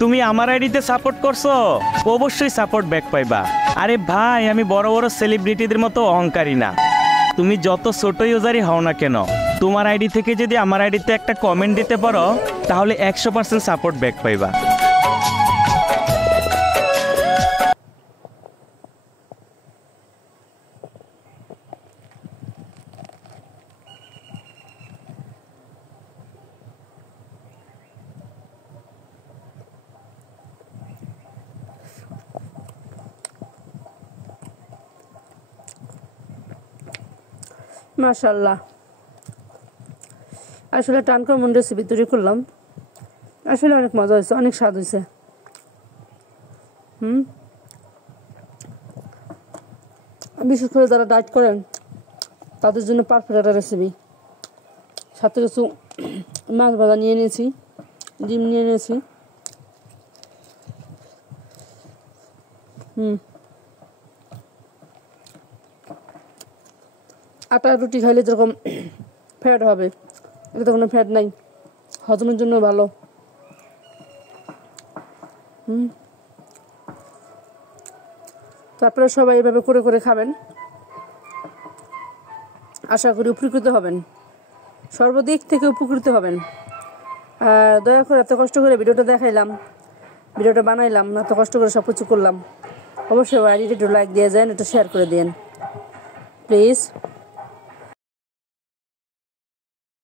তুমি আমার আইডিতে সাপোর্ট করছো, অবশ্যই সাপোর্ট ব্যাক পাইবা। আরে ভাই, আমি বড় বড় সেলিব্রিটিদের মতো অহংকারী না। তুমি যত ছোট ইউজারই হও না কেন, তোমার আইডি থেকে যদি আমার আইডিতে একটা কমেন্ট দিতে পারো, তাহলে 100% সাপোর্ট ব্যাক পাইবা। মাশাআল্লাহ, আসলে টানকমন রেসিপি তৈরি করলাম, আসলে অনেক মজা হয়েছে, অনেক স্বাদ হয়েছে। বিশেষ করে যারা ডায়েট করেন তাদের জন্য পারফেক্ট একটা রেসিপি। সাথে কিছু মাছ ভাজা নিয়ে নিয়েছি, ডিম নিয়ে নিয়েছি। আটা রুটি খাইলে যেরকম ফ্যাট হবে, এটাতে কোনো ফ্যাট নাই, হজমের জন্য ভালো। তারপরে সবাই এভাবে করে করে খাবেন, আশা করি উপকৃত হবেন, সর্বদিক থেকে উপকৃত হবেন। আর দয়া করে এত কষ্ট করে ভিডিওটা দেখাইলাম, ভিডিওটা বানাইলাম, এত কষ্ট করে সব কিছু করলাম, অবশ্যই আইডিটা একটু লাইক দিয়ে যান, একটু শেয়ার করে দিন প্লিজ।